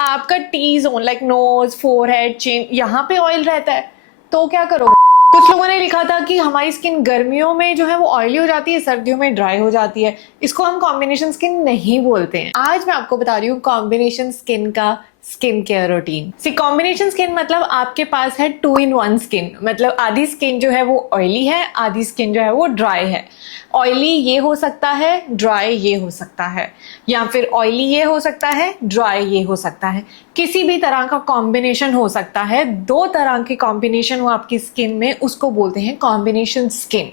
आपका T zone like nose, forehead, chin, यहाँ पे ऑयल रहता है, तो क्या करोगे? कुछ लोगों ने लिखा था कि हमारी स्किन गर्मियों में जो है वो ऑयली हो जाती है, सर्दियों में ड्राई हो जाती है। इसको हम कॉम्बिनेशन स्किन नहीं बोलते हैं। आज मैं आपको बता रही हूँ कॉम्बिनेशन स्किन का स्किन केयर रूटीन। सी कॉम्बिनेशन स्किन मतलब आपके पास है 2 in 1 स्किन, मतलब आधी स्किन जो है वो ऑयली है, आधी स्किन जो है वो ड्राई है। ऑयली ये हो सकता है, ड्राई ये हो सकता है, या फिर ऑयली ये हो सकता है, ड्राई ये हो सकता है। किसी भी तरह का कॉम्बिनेशन हो सकता है। 2 तरह के कॉम्बिनेशन हो आपकी स्किन में, उसको बोलते हैं कॉम्बिनेशन स्किन।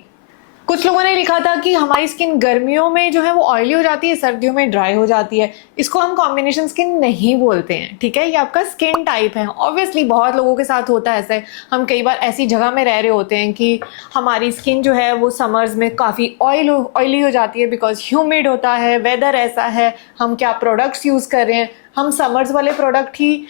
कुछ लोगों ने लिखा था कि हमारी स्किन गर्मियों में जो है वो ऑयली हो जाती है, सर्दियों में ड्राई हो जाती है। इसको हम कॉम्बिनेशन स्किन नहीं बोलते हैं, ठीक है? ये आपका स्किन टाइप है। ऑब्वियसली बहुत लोगों के साथ होता है ऐसे। हम कई बार ऐसी जगह में रह रहे होते हैं कि हमारी स्किन जो है वो समर्स में काफ़ी ऑयली हो जाती है, बिकॉज ह्यूमिड होता है, वेदर ऐसा है। हम क्या प्रोडक्ट्स यूज़ कर रहे हैं, हम समर्स वाले प्रोडक्ट ही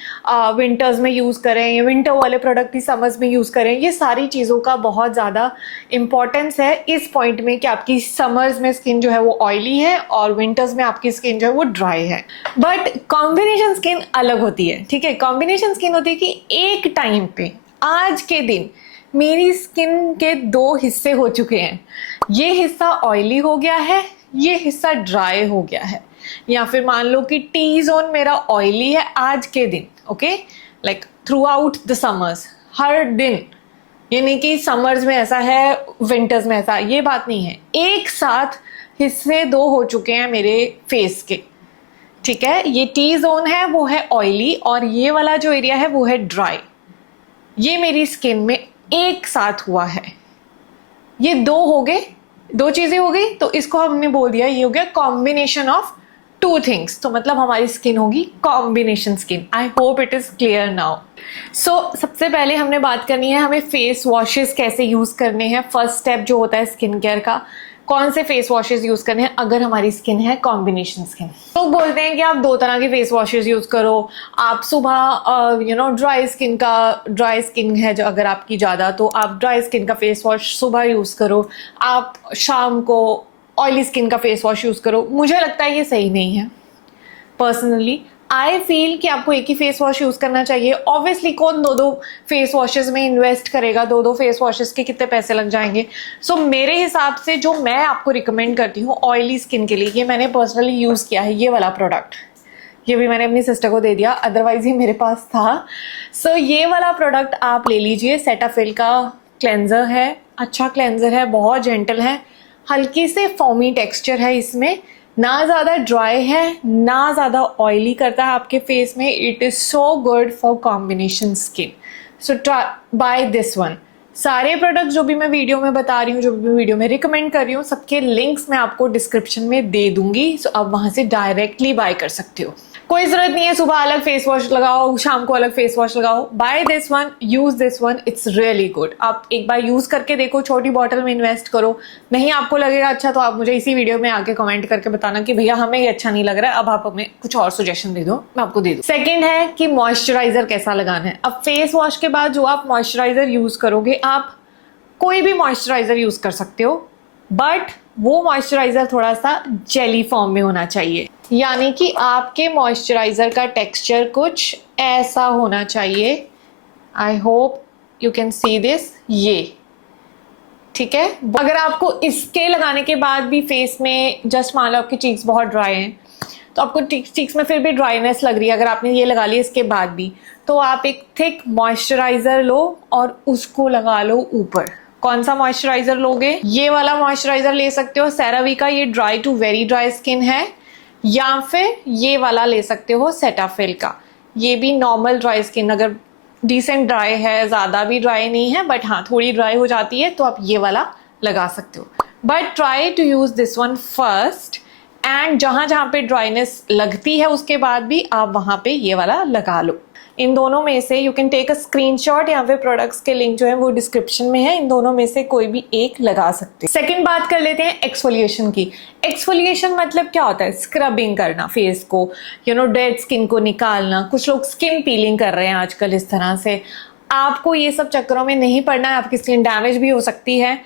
विंटर्स में यूज़ करें या विंटर वाले प्रोडक्ट ही समर्स में यूज़ करें। ये सारी चीज़ों का बहुत ज़्यादा इंपॉर्टेंस है इस पॉइंट में कि आपकी समर्स में स्किन जो है वो ऑयली है और विंटर्स में आपकी स्किन जो है वो ड्राई है। बट कॉम्बिनेशन स्किन अलग होती है, ठीक है? कॉम्बिनेशन स्किन होती है कि एक टाइम पे, आज के दिन मेरी स्किन के 2 हिस्से हो चुके हैं। ये हिस्सा ऑयली हो गया है, ये हिस्सा ड्राई हो गया है। या फिर मान लो कि टी जोन मेरा ऑयली है आज के दिन, okay, like throughout the summers, हर दिन। ये नहीं कि समर्स में ऐसा है, विंटर्स में ऐसा, ये बात नहीं है। एक साथ हिस्से 2 हो चुके हैं मेरे फेस के, ठीक है? ये टी जोन है वो है ऑयली और ये वाला जो एरिया है वो है ड्राई। ये मेरी स्किन में एक साथ हुआ है। ये 2 हो गए, 2 चीजें हो गई, तो इसको हमने बोल दिया ये हो गया कॉम्बिनेशन ऑफ 2 थिंग्स। तो मतलब हमारी स्किन होगी combination skin. I hope it is clear now. So सबसे पहले हमने बात करनी है हमें फेस वॉशेस कैसे यूज करने हैं। फर्स्ट स्टेप जो होता है स्किन केयर का, कौन से फेस वॉशेस यूज करने हैं अगर हमारी स्किन है कॉम्बिनेशन स्किन। लोग बोलते हैं कि आप 2 तरह के फेस वॉशेस यूज करो। आप सुबह ड्राई स्किन है जो अगर आपकी ज़्यादा, तो आप ड्राई स्किन का फेस वॉश सुबह यूज करो। आप शाम को ऑयली स्किन का फेस वॉश यूज करो। मुझे लगता है ये सही नहीं है। पर्सनली आई फील कि आपको एक ही फेस वॉश यूज करना चाहिए। ऑब्वियसली कौन 2 फेस वॉशेस में इन्वेस्ट करेगा? 2 फेस वॉशेस के कितने पैसे लग जाएंगे? सो मेरे हिसाब से जो मैं आपको रिकमेंड करती हूँ ऑयली स्किन के लिए, ये मैंने पर्सनली यूज किया है, ये वाला प्रोडक्ट। ये भी मैंने अपनी सिस्टर को दे दिया, अदरवाइज ही मेरे पास था। सो ये वाला प्रोडक्ट आप ले लीजिए। सेटाफिल का क्लेंजर है, अच्छा क्लेंजर है, बहुत जेंटल है, हल्की से फॉमी टेक्सचर है इसमें, ना ज़्यादा ड्राई है ना ज़्यादा ऑयली करता है आपके फेस में। It is so good for combination skin. So buy this one. सारे प्रोडक्ट्स जो भी मैं वीडियो में बता रही हूँ, जो भी मैं वीडियो में रिकमेंड कर रही हूँ, सबके लिंक्स मैं आपको डिस्क्रिप्शन में दे दूंगी। सो आप वहाँ से डायरेक्टली बाय कर सकते हो। कोई ज़रूरत नहीं है सुबह अलग फेस वॉश लगाओ, शाम को अलग फेस वॉश लगाओ। Buy this one, use this one, it's really good. आप एक बार यूज करके देखो, छोटी बॉटल में इन्वेस्ट करो। नहीं आपको लगेगा अच्छा, तो आप मुझे इसी वीडियो में आके कमेंट करके बताना कि भैया हमें ये अच्छा नहीं लग रहा है, अब आप हमें कुछ और सजेशन दे दो, मैं आपको दे दूँ। सेकेंड है कि मॉइस्चराइजर कैसा लगाना है। अब फेस वॉश के बाद जो आप मॉइस्चराइजर यूज करोगे, आप कोई भी मॉइस्चराइजर यूज कर सकते हो, बट वो मॉइस्चराइजर थोड़ा सा जेली फॉर्म में होना चाहिए। यानी कि आपके मॉइस्चराइजर का टेक्सचर कुछ ऐसा होना चाहिए। I hope you can see this, ये ठीक है। अगर आपको इसके लगाने के बाद भी फेस में जस्ट मान लो आपकी चीक्स बहुत ड्राई हैं, तो आपको चीक्स में फिर भी ड्राइनेस लग रही है, अगर आपने ये लगा लिया इसके बाद भी, तो आप एक थिक मॉइस्चराइजर लो और उसको लगा लो ऊपर। कौन सा मॉइस्चराइजर लोगे? ये वाला मॉइस्चराइजर ले सकते हो, सेरावी का, ये dry to very dry skin है। या फिर ये वाला ले सकते हो, सेटाफिल का, ये भी नॉर्मल ड्राई स्किन, अगर डिसेंट ड्राई है, ज़्यादा भी ड्राई नहीं है बट हाँ थोड़ी ड्राई हो जाती है, तो आप ये वाला लगा सकते हो। But try to use this one first, and जहाँ जहाँ पे ड्राइनेस लगती है उसके बाद भी आप वहाँ पे ये वाला लगा लो। इन दोनों में से you can take a screenshot, या फिर प्रोडक्ट्स के लिंक जो है वो डिस्क्रिप्शन में है, इन दोनों में से कोई भी एक लगा सकते हैं। सेकंड बात कर लेते हैं एक्सफोलिएशन की। एक्सफोलिएशन मतलब क्या होता है? स्क्रबिंग करना फेस को, डेड स्किन को निकालना। कुछ लोग स्किन पीलिंग कर रहे हैं आजकल इस तरह से। आपको ये सब चक्करों में नहीं पड़ना है, आपकी स्किन डैमेज भी हो सकती है।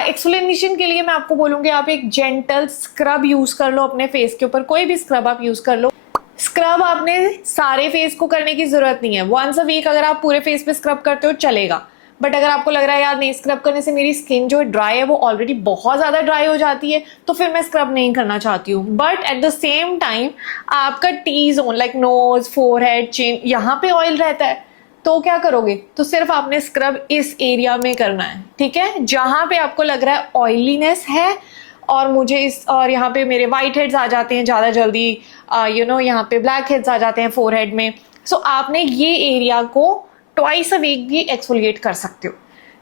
एक्सफोलिएशन के लिए मैं आपको बोलूँगी आप एक जेंटल स्क्रब यूज कर लो अपने फेस के ऊपर, कोई भी स्क्रब आप यूज कर लो। स्क्रब आपने सारे फेस को करने की जरूरत नहीं है। वंस अ वीक अगर आप पूरे फेस पे स्क्रब करते हो चलेगा, बट अगर आपको लग रहा है यार नहीं, स्क्रब करने से मेरी स्किन जो ड्राई है वो ऑलरेडी बहुत ज्यादा ड्राई हो जाती है, तो फिर मैं स्क्रब नहीं करना चाहती हूँ। But at the same time आपका T zone like nose, forehead, chin, यहाँ पे ऑयल रहता है, तो क्या करोगे, तो सिर्फ आपने स्क्रब इस एरिया में करना है, ठीक है, जहां पे आपको लग रहा है ऑयलीनेस है और मुझे इस, और यहाँ पे मेरे वाइट हेड्स आ जाते हैं ज़्यादा जल्दी, यहाँ पे ब्लैक हेड्स आ जाते हैं फोरहेड में। सो आपने ये एरिया को ट्वाइस अ वीक भी एक्सफोलिएट कर सकते हो,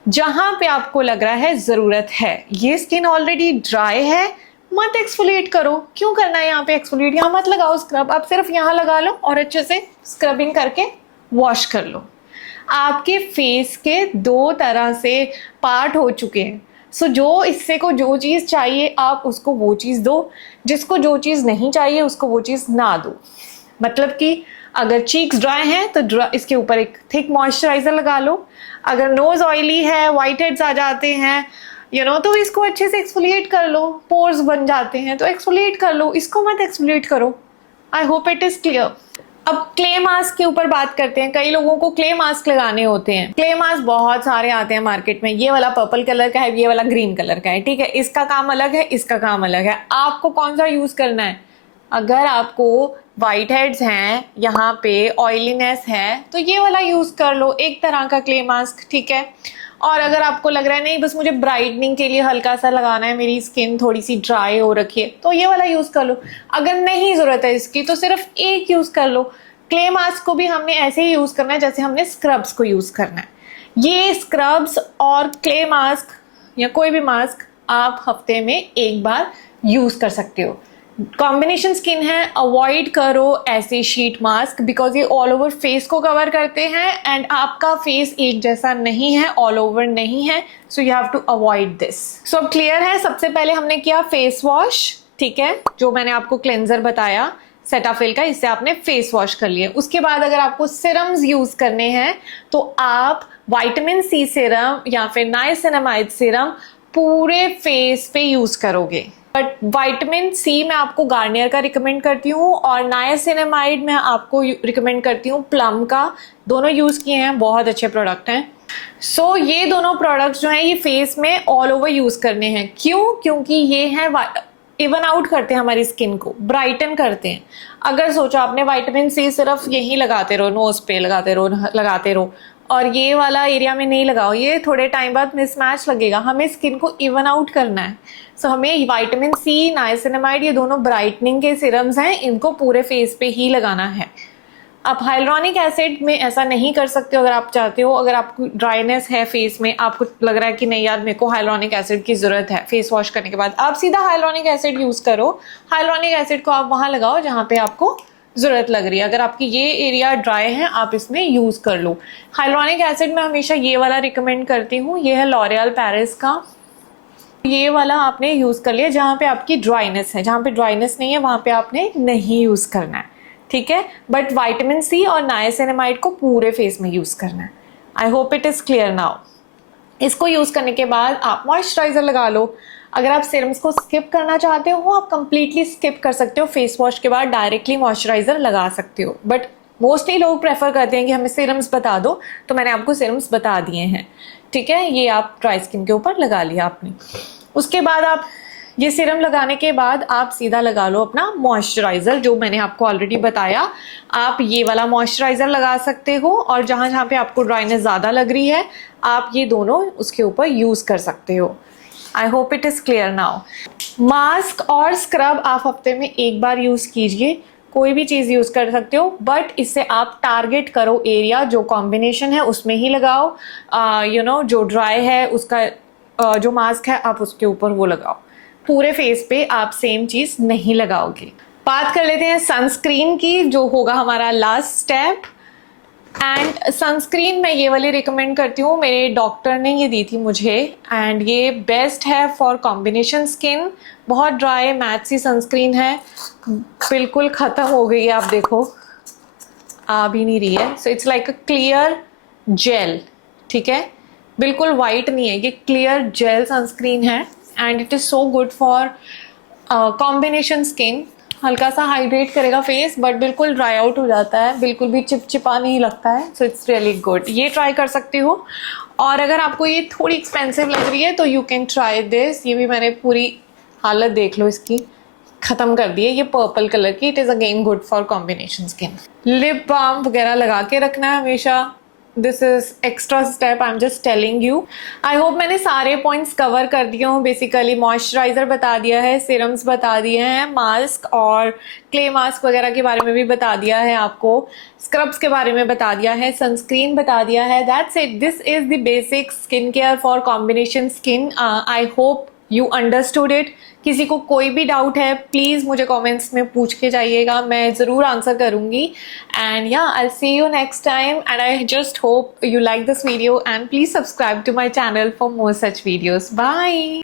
जहां पे आपको लग रहा है ज़रूरत है। ये स्किन ऑलरेडी ड्राई है, मत एक्सफोलिएट करो। क्यों करना है यहाँ पे एक्सफोलिएट, यहाँ मत लगाओ स्क्रब, आप सिर्फ यहाँ लगा लो और अच्छे से स्क्रबिंग करके वॉश कर लो। आपके फेस के दो तरह से पार्ट हो चुके हैं। सो जो इससे को जो चीज़ चाहिए आप उसको वो चीज़ दो, जिसको जो चीज़ नहीं चाहिए उसको वो चीज़ ना दो। मतलब कि अगर चीक्स ड्राई हैं तो इसके ऊपर एक थिक मॉइस्चराइजर लगा लो। अगर नोज ऑयली है, वाइट हेड्स आ जाते हैं, तो इसको अच्छे से एक्सफोलिएट कर लो। पोर्स बन जाते हैं तो एक्सफोलिएट कर लो, इसको मत एक्सफोलिएट करो। आई होप इट इज क्लियर। अब क्ले मास्क के ऊपर बात करते हैं। कई लोगों को क्ले मास्क लगाने होते हैं। क्ले मास्क बहुत सारे आते हैं मार्केट में। ये वाला पर्पल कलर का है, ये वाला ग्रीन कलर का है, ठीक है। इसका काम अलग है, इसका काम अलग है। आपको कौन सा यूज करना है? अगर आपको वाइट हेड्स हैं, यहाँ पे ऑयलीनेस है, तो ये वाला यूज कर लो, एक तरह का क्ले मास्क, ठीक है। और अगर आपको लग रहा है नहीं बस मुझे ब्राइटनिंग के लिए हल्का सा लगाना है, मेरी स्किन थोड़ी सी ड्राई हो रखी है, तो ये वाला यूज कर लो। अगर नहीं जरूरत है इसकी तो सिर्फ एक यूज कर लो। क्ले मास्क को भी हमने ऐसे ही यूज करना है जैसे हमने स्क्रब्स को यूज करना है। ये स्क्रब्स और क्ले मास्क या कोई भी मास्क आप हफ्ते में एक बार यूज कर सकते हो। कॉम्बिनेशन स्किन है, अवॉइड करो ऐसे शीट मास्क, बिकॉज ये ऑल ओवर फेस को कवर करते हैं एंड आपका फेस एक जैसा नहीं है, ऑल ओवर नहीं है, so you have to avoid this. So अब क्लियर है। सबसे पहले हमने किया फेस वॉश, ठीक है, जो मैंने आपको क्लेंजर बताया सेटाफिल का, इससे आपने फेस वॉश कर लिया। उसके बाद अगर आपको सिरम्स यूज करने हैं तो आप विटामिन सी सिरम या फिर नाइसिनामाइड सिरम पूरे फेस पे यूज करोगे। बट विटामिन सी मैं आपको गार्नियर का रिकमेंड करती हूँ और नाइसिनामाइड मैं आपको रिकमेंड करती हूँ प्लम का। दोनों यूज किए हैं, बहुत अच्छे प्रोडक्ट हैं। सो ये दोनों प्रोडक्ट्स जो हैं ये फेस में ऑल ओवर यूज करने हैं। क्यों? क्योंकि ये है इवन आउट करते हैं हमारी स्किन को, ब्राइटन करते हैं। अगर सोचो आपने विटामिन सी सिर्फ यही लगाते रहो, नोज पे लगाते रहो और ये वाला एरिया में नहीं लगाओ, ये थोड़े टाइम बाद मिसमैच लगेगा। हमें स्किन को इवन आउट करना है। सो हमें विटामिन सी, नाइसिनामाइड, ये दोनों ब्राइटनिंग के सिरम्स हैं, इनको पूरे फेस पे ही लगाना है। आप हाइलुरोनिक एसिड में ऐसा नहीं कर सकते हो अगर आप चाहते हो। अगर आपको ड्राइनेस है फेस में, आपको लग रहा है कि नहीं यार मेरे को हाइलुरोनिक एसिड की जरूरत है फेस वॉश करने के बाद, आप सीधा हाइलुरोनिक एसिड यूज करो। हाइलुरोनिक एसिड को आप वहां लगाओ जहाँ पे आपको जरूरत लग रही है। अगर आपकी ये एरिया ड्राई है आप इसमें यूज कर लो। हाइलुरोनिक एसिड मैं हमेशा ये वाला रिकमेंड करती हूँ, ये है लॉरियल पेरिस का। ये वाला आपने यूज कर लिया जहाँ पे आपकी ड्राइनेस है। जहाँ पे ड्राइनेस नहीं है वहां पे आपने नहीं यूज करना है, ठीक है। बट विटामिन सी और नाइसिनामाइड को पूरे फेस में यूज करना है। आई hope it is clear now. इसको यूज करने के बाद आप मॉइस्चराइजर लगा लो। अगर आप सीरम्स को स्किप करना चाहते हो आप कंप्लीटली स्किप कर सकते हो, फेस वॉश के बाद डायरेक्टली मॉइस्चराइजर लगा सकते हो। बट मोस्टली लोग प्रेफर करते हैं कि हमें सीरम्स बता दो, तो मैंने आपको सीरम्स बता दिए हैं, ठीक है। ये आप ड्राई स्किन के ऊपर लगा लिया आपने। उसके बाद आप ये सीरम लगाने के बाद आप सीधा लगा लो अपना मॉइस्चराइजर, जो मैंने आपको ऑलरेडी बताया। आप ये वाला मॉइस्चराइजर लगा सकते हो और जहाँ जहाँ पे आपको ड्राइनेस ज़्यादा लग रही है आप ये दोनों उसके ऊपर यूज़ कर सकते हो। आई hope it is clear now. Mask और स्क्रब आप हफ्ते में एक बार यूज़ कीजिए। कोई भी चीज़ यूज़ कर सकते हो, बट इससे आप टारगेट करो एरिया, जो कॉम्बिनेशन है उसमें ही लगाओ। जो ड्राई है उसका जो मास्क है आप उसके ऊपर वो लगाओ। पूरे फेस पे आप सेम चीज नहीं लगाओगे। बात कर लेते हैं सनस्क्रीन की, जो होगा हमारा लास्ट स्टेप। एंड सनस्क्रीन मैं ये वाली रिकमेंड करती हूँ, मेरे डॉक्टर ने ये दी थी मुझे एंड ये बेस्ट है फॉर कॉम्बिनेशन स्किन। बहुत ड्राई मैट सी सनस्क्रीन है, बिल्कुल ख़त्म हो गई है, आप देखो आ भी नहीं रही है। So it's like a clear gel, ठीक है, बिल्कुल वाइट नहीं है, ये क्लियर जेल सनस्क्रीन है and it is so good for combination skin. हल्का सा हाइड्रेट करेगा फेस, बट बिल्कुल ड्राई आउट हो जाता है, बिल्कुल भी चिपचिपा नहीं लगता है. So it's really good. ये ट्राई कर सकती हो. और अगर आपको ये थोड़ी एक्सपेंसिव लग रही है तो यू कैन ट्राई दिस. ये भी मैंने पूरी हालत देख लो इसकी, खत्म कर दी है. ये पर्पल कलर की. It is again good for combination skin. Lip balm वगैरह लगा के रखना है हमेशा. This is extra step, I am just telling you. I hope मैंने सारे पॉइंट्स कवर कर दिए हूँ. बेसिकली मॉइस्चराइजर बता दिया है, सीरम्स बता दिए हैं, मास्क और क्ले मास्क वगैरह के बारे में भी बता दिया है आपको, स्क्रब्स के बारे में बता दिया है, सनस्क्रीन बता दिया है. That's it. This is the basic skin care for combination skin. I hope you understood it. किसी को कोई भी डाउट है प्लीज़ मुझे कमेंट्स में पूछ के जाइएगा, मैं ज़रूर आंसर करूँगी. एंड या I see you next time and I just hope you like this video and please subscribe to my channel for more such videos. Bye.